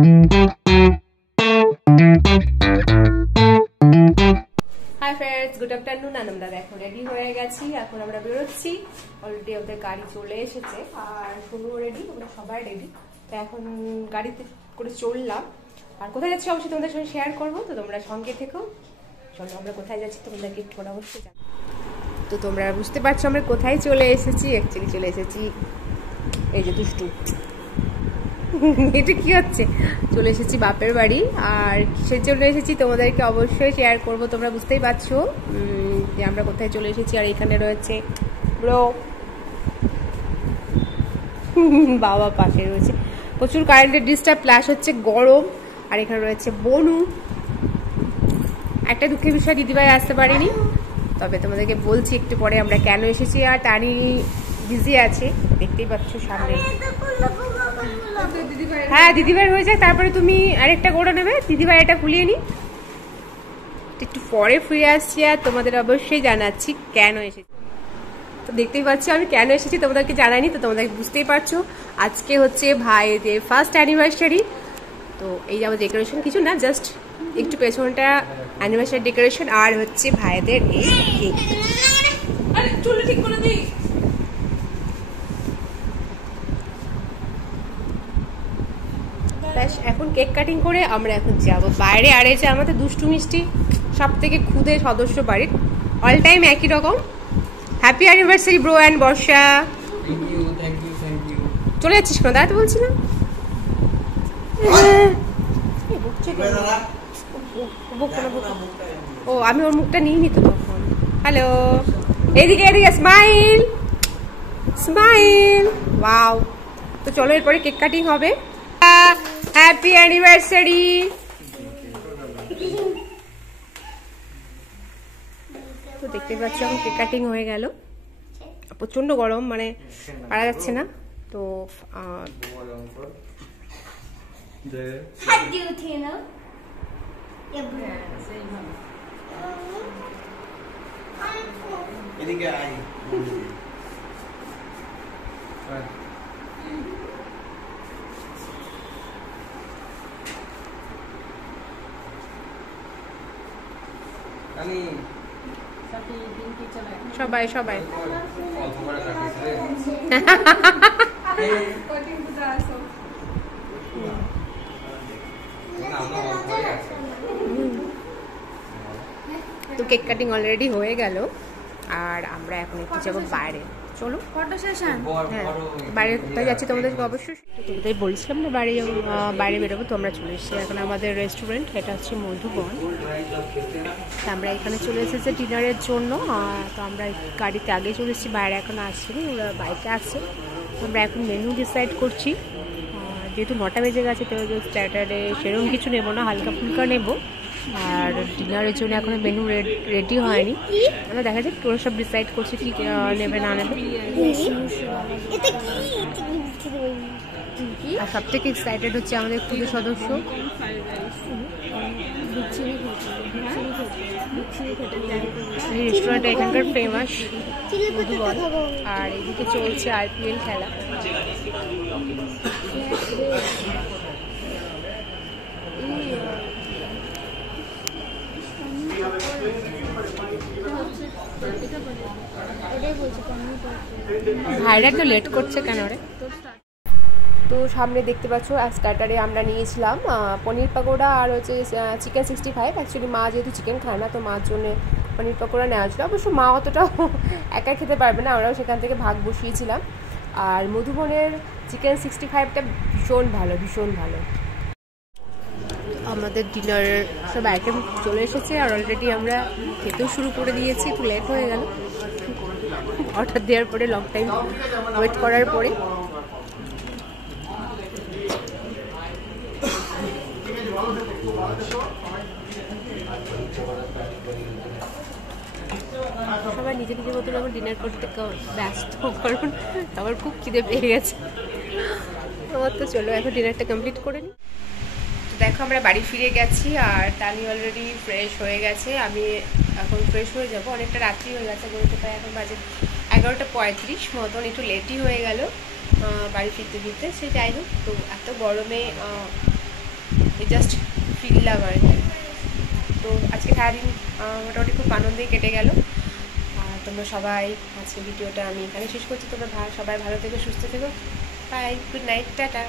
Hi friends, good afternoon. আমরা এখন ready হয়ে গেছি, এখন আমরা বেরোচ্ছি। অলরেডি ওদের গাড়ি চলে এসেছে আর শুনু রেডি, আমরা সবাই রেডি। তো এখন গাড়িতে করে চললাম। আর কোথায় যাচ্ছি অবশ্যই তোমাদের সঙ্গে শেয়ার করবো, তো তোমরা সঙ্গে থেকো। চলো আমরা কোথায় যাচ্ছি তোমাদেরকে একটু অবশ্যই জানাবো। তো তোমরা বুঝতে পারছো আমরা কোথায় চলে এসেছি। অ্যাকচুয়ালি চলে এসেছি এই যে দুষ্টু এটা কি হচ্ছে, চলে এসেছি বাপের বাড়ি। আর কিসের জন্য এসেছি তোমাদেরকে অবশ্যই শেয়ার করব। তোমরা বুঝতেই পারছো যে আমরা কোথায় চলে এসেছি। আর এখানে রয়েছে ব্রো, বাবা পাশে রয়েছে। প্রচুর কারেন্টের ডিস্টার্ব, প্লাস হচ্ছে গরম। আর এখানে রয়েছে বনু। একটা দুঃখের বিষয়, দিদিভাই আসতে পারেনি, তবে তোমাদেরকে বলছি একটু পরে আমরা কেন এসেছি। আর টানি বিজি আছে, দেখতেই পাচ্ছ সামনে। হ্যাঁ দিদিভাই হয়ে যায়, তারপরে তুমি আরেকটা করে নেবে। দিদিভাই এটা খুলিয়ে নি, একটু পরে ফিরে আসছি আর তোমাদের অবশ্যই জানাচ্ছি কেন এসেছি। তো দেখতেই পাচ্ছ আমি কেন এসেছি তোমাদেরকে জানাইনি, তো তোমাদেরকে বুঝতেই পারছো আজকে হচ্ছে ভাইদের ফার্স্ট অ্যানিভার্সারি। তো এই যাবো ডেকোরেশন কিছু না, জাস্ট একটু পেছনটা অ্যানিভার্সারি ডেকোরেশন। আর হচ্ছে ভাইদের এই কেক। আরে চুল ঠিক করে দিই। এখন কেক কাটিং করে আমরা এখন যাবো বাইরে। আর এই যে আমাদের দুষ্টু মিষ্টি সব থেকে খুদে সদস্য বাড়ির, অল টাইম একই রকম। হ্যাপি অ্যানিভার্সারি ব্রো অ্যান্ড বর্ষা। চলে যাচ্ছিস কেন, দাঁড়াতে বলছিলাম। ও আমি ওর মুখটা নিয়ে নিত তখন। হ্যালো, এদিকে এদিকে, স্মাইল স্মাইল, ওয়াও। তো চলো এরপরে কেক কাটিং হবে। Happy anniversary. তো দেখতে পাচ্ছ এখন কেক কাটিং হয়ে গেল। প্রচন্ড গরম, মানে পারা যাচ্ছে না। তো সবাই সবাই তো কেক কাটিং অলরেডি হয়ে গেল আর আমরা এখন একটু যাবো বাইরে। চলো ফটো সেশন। হ্যাঁ বাইরে কোথায় যাচ্ছি তোমাদেরকে অবশ্যই তোমাদের বলছিলাম না, বাইরে বাইরে বেরোবো। তো আমরা চলে এসেছি এখন আমাদের রেস্টুরেন্ট, এটা হচ্ছে মধুবন। তো আমরা এখানে চলে এসেছি ডিনারের জন্য। তো আমরা গাড়িতে আগে চলে এসেছি, বাইরে এখন আসছিনি, ওরা বাইকে আসছে। আমরা এখন মেনু ডিসাইড করছি। যেহেতু 9টা বেজে গেছে, তো স্টার্টারে সেরকম কিছু নেবো না, হালকা ফুলকা নেবো। আর ডিনারের জন্য এখনো মেনু রেডি হয়নি, আমরা দেখা যাক তোরা সব ডিসাইড করছি কি নেবে না নেবে। আর সব থেকে এক্সাইটেড হচ্ছে আমাদের খুবই সদস্য। এই রেস্টুরেন্টটা এখানকার ফেমাস মধুবন। আর এদিকে চলছে IPL খেলা। ভাইরা তো লেট করছে কেন রে। তো সামনে দেখতে পাচ্ছ স্টার্টারে আমরা নিয়েছিলাম পনির পকোড়া আর হচ্ছে চিকেন 65। অ্যাকচুয়ালি মা যেহেতু চিকেন খায় না, তো মার জন্য পনির পকোড়া নেওয়া ছিল। অবশ্য মা অতটা একাই খেতে পারবে না, আমরাও সেখান থেকে ভাগ বসিয়েছিলাম। আর মধুবনের চিকেন 65টা ভীষণ ভালো, ভীষণ ভালো। আমাদের ডিনারের সব আইটেম চলে এসেছে আর অলরেডি আমরা খেতেও শুরু করে দিয়েছি। একটু লেট হয়ে গেল অর্ডার দেওয়ার পরে, লং টাইম ওয়েট করার পরে। সবাই নিজে নিজের মতন আমার ডিনার করতে ব্যস্ত, কারণ আমার খুব খিদে পেয়ে গেছে আমার। তো চলো এখন ডিনারটা কমপ্লিট করে নিই। তো দেখো আমরা বাড়ি ফিরে গেছি আর তানি অলরেডি ফ্রেশ হয়ে গেছে। আমি এখন ফ্রেশ হয়ে যাবো, অনেকটা রাত্রি হয়ে গেছে, বলতে পারি এখন বাজে 11:35 মতন, একটু লেটই হয়ে গেল বাড়ি ফিরতে ফিরতে। সে যাই হোক, তো এত গরমে এই জাস্ট ফিরলাম আর কি। তো আজকে সারাদিন মোটামুটি খুব আনন্দেই কেটে গেল। আর তোমরা সবাই, আজকে ভিডিওটা আমি এখানে শেষ করছি। তোমরা সবাই ভালো থেকো, সুস্থ থেকো। Bye, good night, tata.